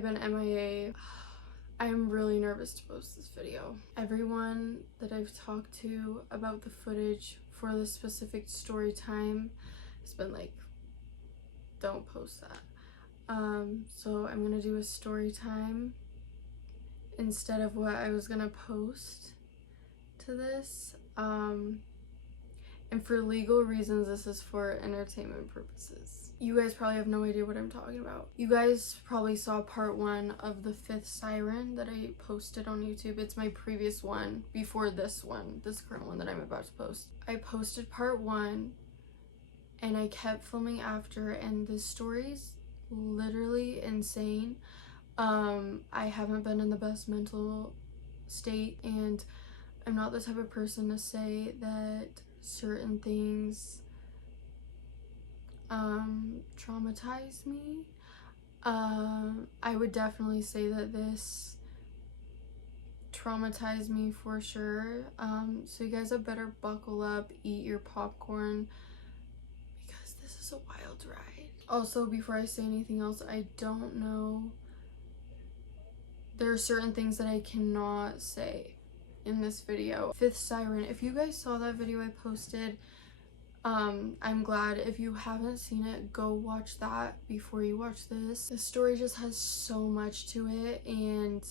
I've been MIA. I'm really nervous to post this video. Everyone that I've talked to about the footage for this specific story time has been like, don't post that. So I'm gonna do a story time instead of what I was gonna post to this. And for legal reasons, this is for entertainment purposes. You guys probably have no idea what I'm talking about. You guys probably saw part 1 of the 5th siren that I posted on YouTube. It's my previous one before this one, this current one that I'm about to post. I posted part 1 and I kept filming after, and this story's literally insane. I haven't been in the best mental state, and I'm not the type of person to say that certain things traumatize me. I would definitely say that this traumatized me for sure. So you guys had better buckle up, eat your popcorn, because this is a wild ride. Also, before I say anything else, I don't know, there are certain things that I cannot say in this video. 5th siren, if you guys saw that video I posted, I'm glad. If you haven't seen it, go watch that before you watch this. The story just has so much to it, and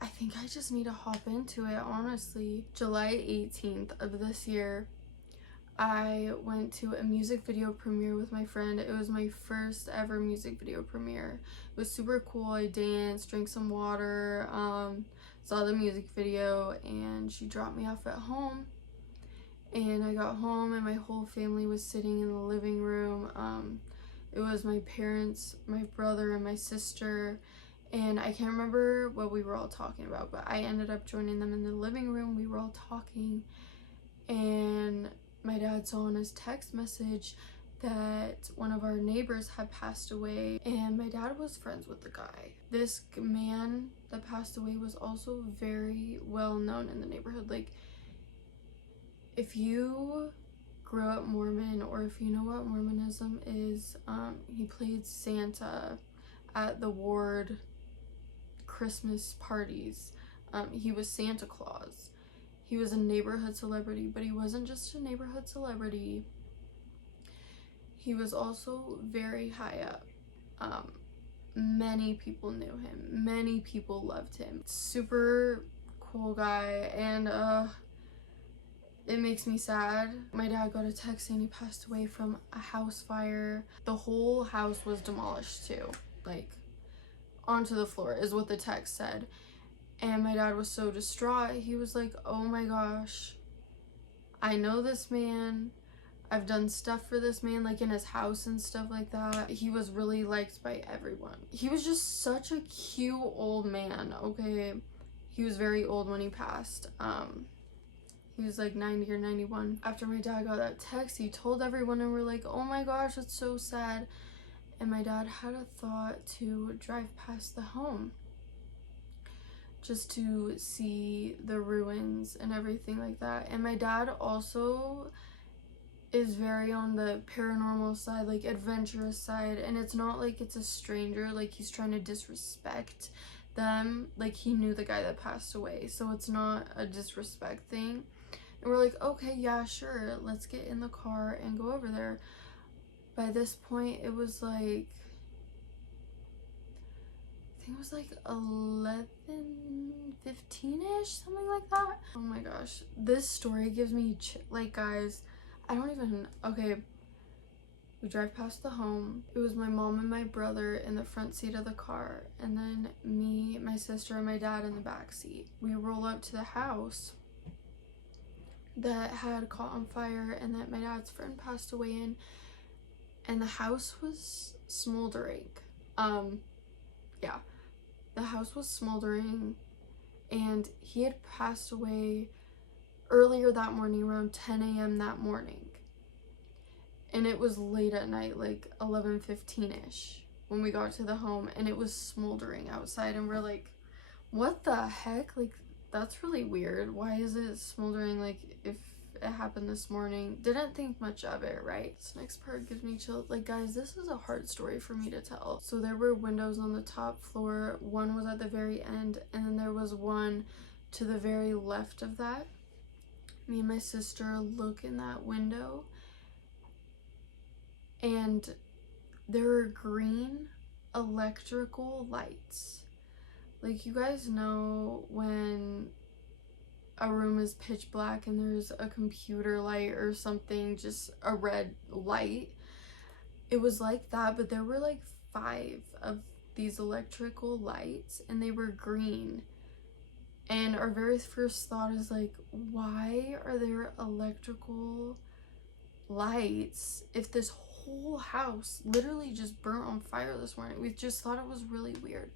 I think I just need to hop into it, honestly. July 18th of this year, I went to a music video premiere with my friend. It was my first ever music video premiere. It was super cool. I danced, drank some water, saw the music video, and she dropped me off at home. And I got home and my whole family was sitting in the living room. It was my parents, my brother, and my sister. And I can't remember what we were all talking about, but I ended up joining them in the living room. We were all talking, and my dad saw on his text message that one of our neighbors had passed away, and my dad was friends with the guy. This man that passed away was also very well known in the neighborhood. Like, if you grew up Mormon, or if you know what Mormonism is, he played Santa at the ward Christmas parties. He was Santa Claus. He was a neighborhood celebrity, but he wasn't just a neighborhood celebrity. He was also very high up. Many people knew him. Many people loved him. Super cool guy, and it makes me sad. My dad got a text saying he passed away from a house fire. The whole house was demolished too, like onto the floor is what the text said. And my dad was so distraught. He was like, oh my gosh, I know this man. I've done stuff for this man, like in his house and stuff like that. He was really liked by everyone. He was just such a cute old man, okay? He was very old when he passed. He was like 90 or 91. After my dad got that text, he told everyone, and we're like, oh my gosh, that's so sad. And my dad had a thought to drive past the home just to see the ruins and everything like that. And my dad also is very on the paranormal side, like adventurous side, and it's not like it's a stranger, like he's trying to disrespect them. Like, he knew the guy that passed away, so it's not a disrespect thing. And we're like, okay, yeah, sure, let's get in the car and go over there. By this point, it was like, I think it was like 11, 15-ish, something like that. Oh my gosh, this story gives me like, guys, I don't even, okay, we drive past the home. It was my mom and my brother in the front seat of the car, and then me, my sister, and my dad in the back seat. We roll up to the house that had caught on fire and that my dad's friend passed away in, and the house was smoldering. Yeah, the house was smoldering, and he had passed away earlier that morning, around 10 a.m. that morning. And it was late at night, like 11:15-ish, when we got to the home, and it was smoldering outside, and we're like, what the heck? Like, that's really weird. Why is it smoldering? Like, if it happened this morning. Didn't think much of it, right? This next part gives me chills. Like, guys, this is a hard story for me to tell. So there were windows on the top floor. One was at the very end, and then there was one to the very left of that. Me and my sister look in that window, and there are green electrical lights. Like, you guys know when a room is pitch black and there's a computer light or something, just a red light. It was like that, but there were like 5 of these electrical lights, and they were green. And our very first thought is like, why are there electrical lights if this whole house literally just burnt on fire this morning? We just thought it was really weird.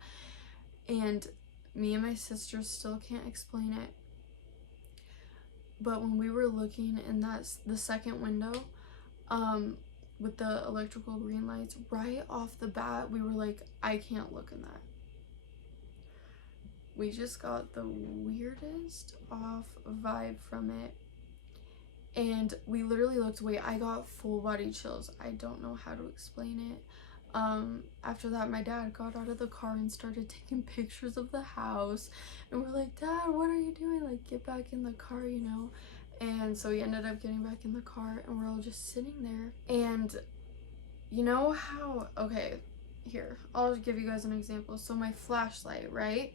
And me and my sister still can't explain it. But when we were looking in the second window, with the electrical green lights, right off the bat, we were like, I can't look in that. We just got the weirdest off vibe from it. And we literally looked away. I got full body chills. I don't know how to explain it. After that, my dad got out of the car and started taking pictures of the house. And we're like, Dad, what are you doing? Like, get back in the car, you know? And so he ended up getting back in the car, and we're all just sitting there. And you know how, okay, here, I'll give you guys an example. So my flashlight, right?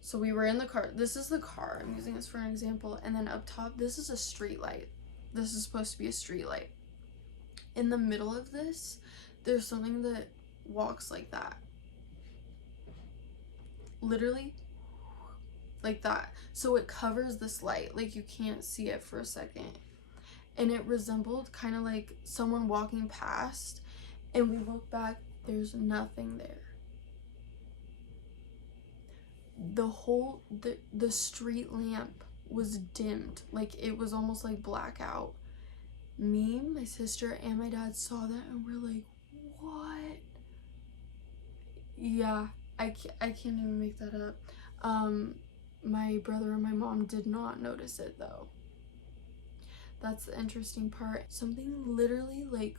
So we were in the car. This is the car. I'm using this for an example. And then up top, this is a street light. This is supposed to be a street light. In the middle of this, there's something that walks like that. Literally like that. So it covers this light. Like, you can't see it for a second. And it resembled kind of like someone walking past. And we look back, there's nothing there. The street lamp was dimmed. Like, it was almost like blackout. Me, my sister, and my dad saw that, and we're like, what? Yeah, I can't even make that up. My brother and my mom did not notice it though. That's the interesting part. Something literally like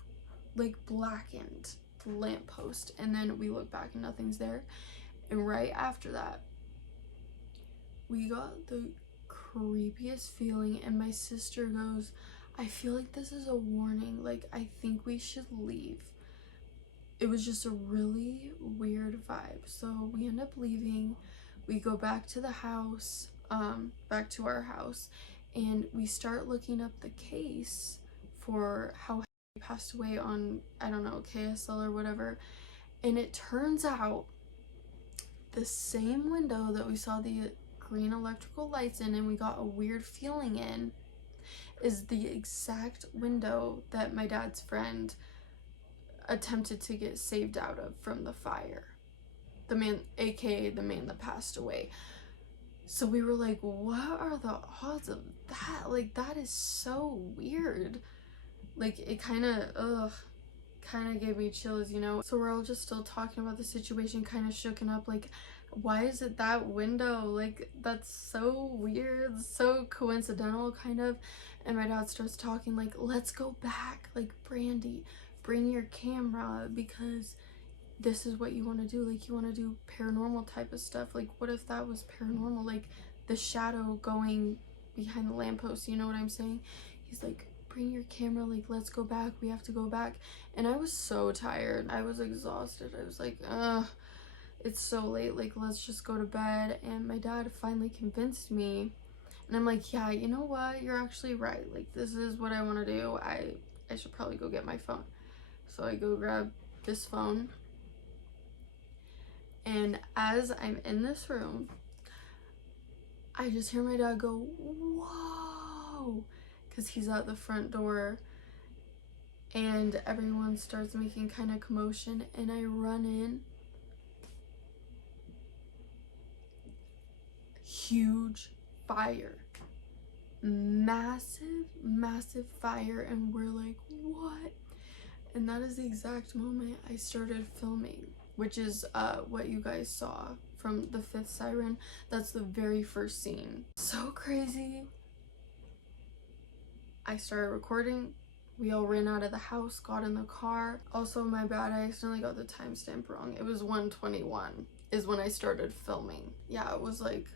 blackened the lamppost, and then we look back and nothing's there. And right after that, we got the creepiest feeling, and my sister goes, I feel like this is a warning. Like, I think we should leave. It was just a really weird vibe. So we end up leaving. We go back to the house, back to our house, and we start looking up the case for how he passed away on, I don't know, KSL or whatever. And it turns out the same window that we saw the green electrical lights in and we got a weird feeling in is the exact window that my dad's friend attempted to get saved out of from the fire. The man, aka the man that passed away. So we were like, what are the odds of that? Like, that is so weird. Like, it kind of gave me chills, you know? So we're all just still talking about the situation, kind of shooken up, like, why is it that window? Like, that's so weird, so coincidental, kind of. And my dad starts talking like, let's go back, like, Brandy, bring your camera, because this is what you want to do. Like, you want to do paranormal type of stuff. Like, what if that was paranormal? Like, the shadow going behind the lamppost, you know what I'm saying? He's like, bring your camera, like, let's go back, we have to go back. And I was so tired, I was exhausted. I was like, it's so late, like, let's just go to bed. And my dad finally convinced me, and I'm like, yeah, you know what, you're actually right. Like, this is what I want to do. I should probably go get my phone. So I go grab this phone, and as I'm in this room, I just hear my dad go, whoa, because he's at the front door, and everyone starts making kind of commotion, and I run in. Huge fire, massive fire, and we're like, what? And that is the exact moment I started filming, which is what you guys saw from the 5th siren. That's the very first scene. So crazy. I started recording. We all ran out of the house, got in the car. Also, my bad, I accidentally got the timestamp wrong. It was 1:21 is when I started filming. Yeah, it was like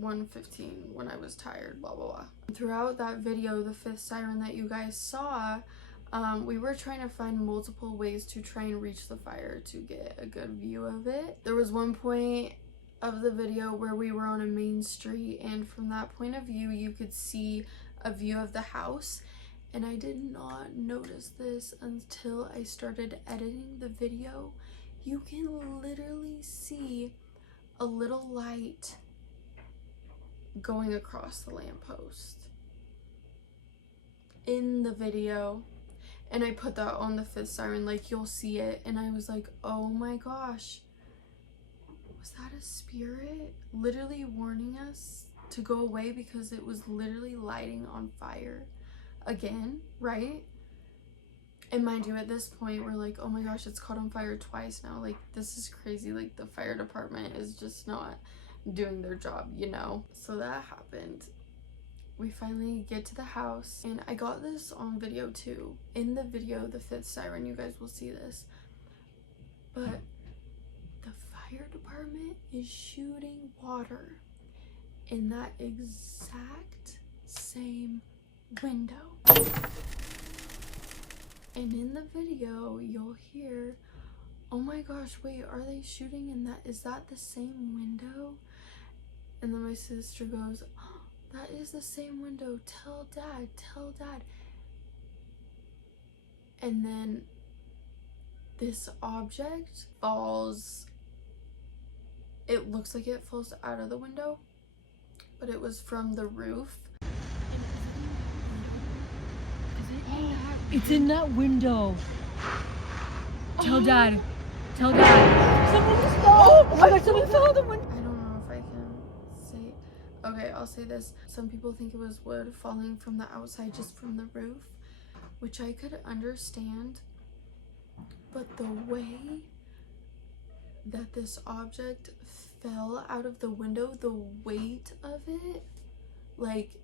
1:15 when I was tired, blah blah blah. Throughout that video, the fifth siren that you guys saw, we were trying to find multiple ways to try and reach the fire to get a good view of it. There was one point of the video where we were on a main street, and from that point of view you could see a view of the house, and I did not notice this until I started editing the video. You can literally see a little light going across the lamppost in the video, and I put that on the fifth siren, like you'll see it, and I was like, oh my gosh, was that a spirit literally warning us to go away because it was literally lighting on fire again, right? And mind you, at this point we're like, oh my gosh, it's caught on fire twice now, like this is crazy, like the fire department is just not doing their job, you know? So that happened. We finally get to the house, and I got this on video too. In the video, the fifth siren, you guys will see this, but the fire department is shooting water in that exact same window. And in the video, you'll hear, oh my gosh, wait, are they shooting in that? Is that the same window? And then my sister goes, oh, that is the same window. Tell dad, tell dad. And then this object falls. It looks like it falls out of the window, but it was from the roof. It's in that window. Tell dad. Tell dad. Someone fell. Oh my god, someone fell out the window. I don't know if I can say. Okay, I'll say this. Some people think it was wood falling from the outside, just from the roof, which I could understand. But the way that this object fell out of the window, the weight of it, like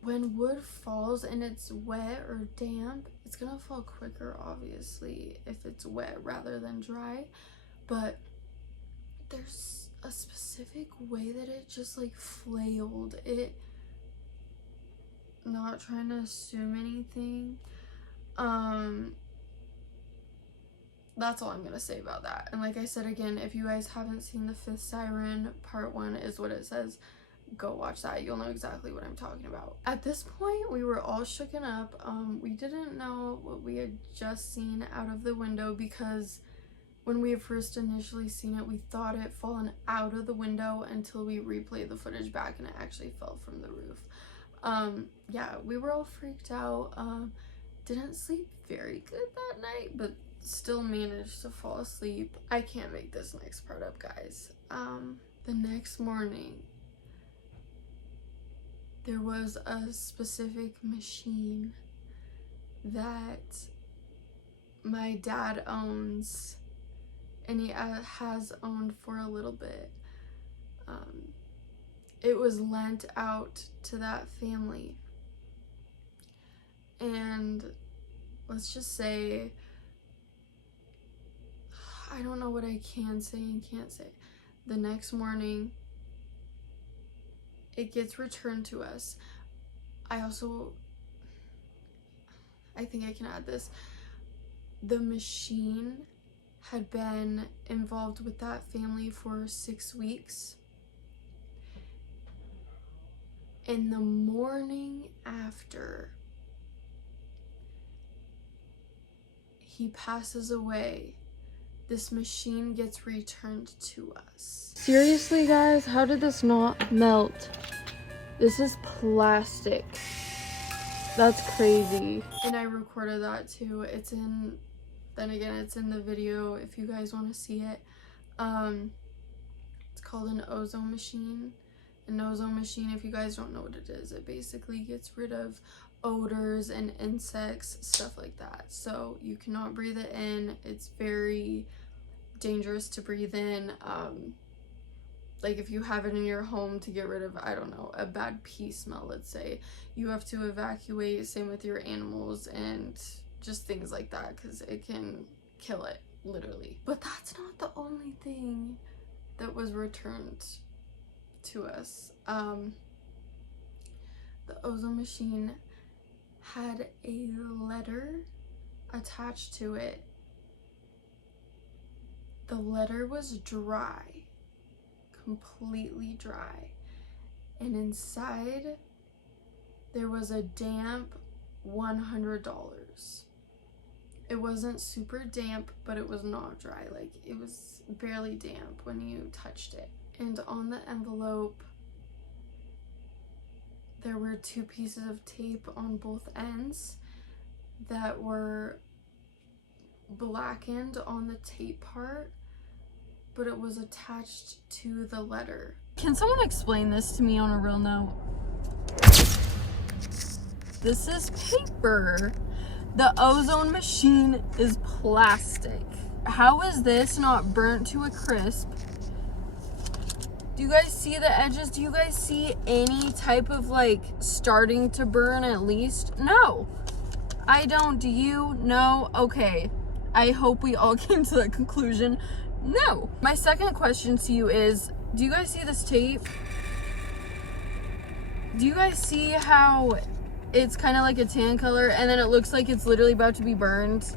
when wood falls and it's wet or damp, it's gonna fall quicker, obviously, if it's wet rather than dry. But there's a specific way that it just like flailed it. Not trying to assume anything. That's all I'm gonna say about that. And like I said, again, if you guys haven't seen the fifth siren, part 1 is what it says. Go watch that. You'll know exactly what I'm talking about. At this point, we were all shooken up. We didn't know what we had just seen out of the window, because when we had first initially seen it, we thought it fallen out of the window until we replayed the footage back and it actually fell from the roof. Yeah, we were all freaked out. Didn't sleep very good that night, but still managed to fall asleep. I can't make this next part up, guys. The next morning, there was a specific machine that my dad owns, and he has owned for a little bit. It was lent out to that family, and let's just say, I don't know what I can say and can't say. The next morning, it gets returned to us. I think I can add this. The machine had been involved with that family for 6 weeks. In the morning after he passes away, this machine gets returned to us. Seriously, guys, how did this not melt? This is plastic. That's crazy. And I recorded that too. It's in the video if you guys want to see it. It's called an ozone machine. An ozone machine, if you guys don't know what it is, it basically gets rid of odors and insects, stuff like that. So you cannot breathe it in. It's very dangerous to breathe in. like if you have it in your home to get rid of, I don't know, a bad pee smell, let's say, you have to evacuate. Same with your animals and just things like that, because it can kill it, literally. But that's not the only thing that was returned to us. The ozone machine had a letter attached to it. The letter was dry, completely dry, and inside there was a damp $100. It wasn't super damp, but it was not dry. Like, it was barely damp when you touched it. And on the envelope there were 2 pieces of tape on both ends that were blackened on the tape part, but it was attached to the letter. Can someone explain this to me on a real note? This is paper. The ozone machine is plastic. How is this not burnt to a crisp? Do you guys see the edges? Do you guys see any type of like starting to burn at least? No. I don't. Do you? No? Okay. I hope we all came to that conclusion. No. My second question to you is, do you guys see this tape? Do you guys see how it's kind of like a tan color and then it looks like it's literally about to be burned?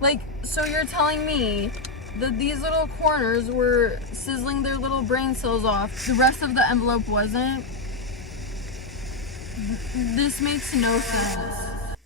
Like, so you're telling me that these little corners were sizzling their little brain cells off, the rest of the envelope wasn't? This makes no sense.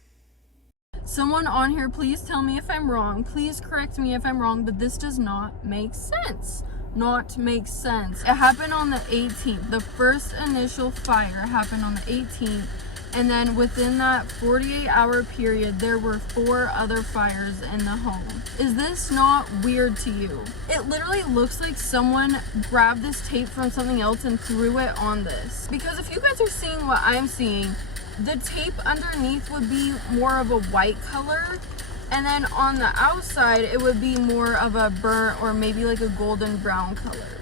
Someone on here, please tell me if I'm wrong. Please correct me if I'm wrong, but this does not make sense. Not make sense. It happened on the 18th. The first initial fire happened on the 18th. And then within that 48-hour period, there were 4 other fires in the home. Is this not weird to you? It literally looks like someone grabbed this tape from something else and threw it on this. Because if you guys are seeing what I'm seeing, the tape underneath would be more of a white color, and then on the outside it would be more of a burnt or maybe like a golden brown color.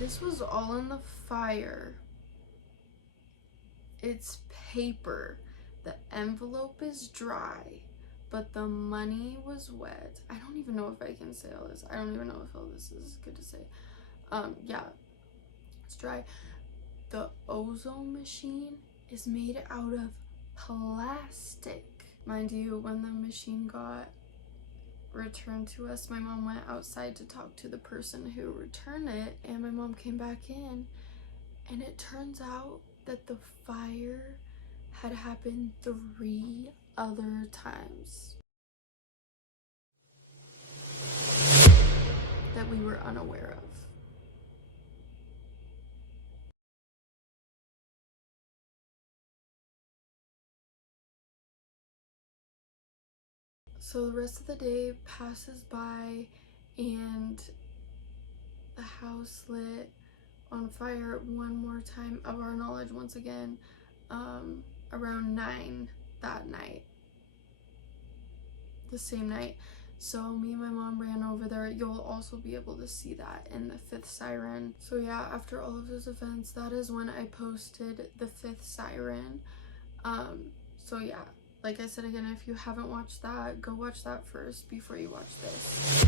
This was all in the fire. It's paper. The envelope is dry, but the money was wet. I don't even know if I can say all this. I don't even know if all this is good to say. Yeah, it's dry. The ozone machine is made out of plastic. Mind you, when the machine got returned to us, my mom went outside to talk to the person who returned it, and my mom came back in, and it turns out that the fire had happened 3 other times that we were unaware of. So the rest of the day passes by and the house lit on fire one more time, of our knowledge, once again, around 9 that night, the same night. So me and my mom ran over there. You'll also be able to see that in the 5th siren. So yeah, after all of those events, that is when I posted the 5th siren. So yeah, like I said again, if you haven't watched that, go watch that first before you watch this.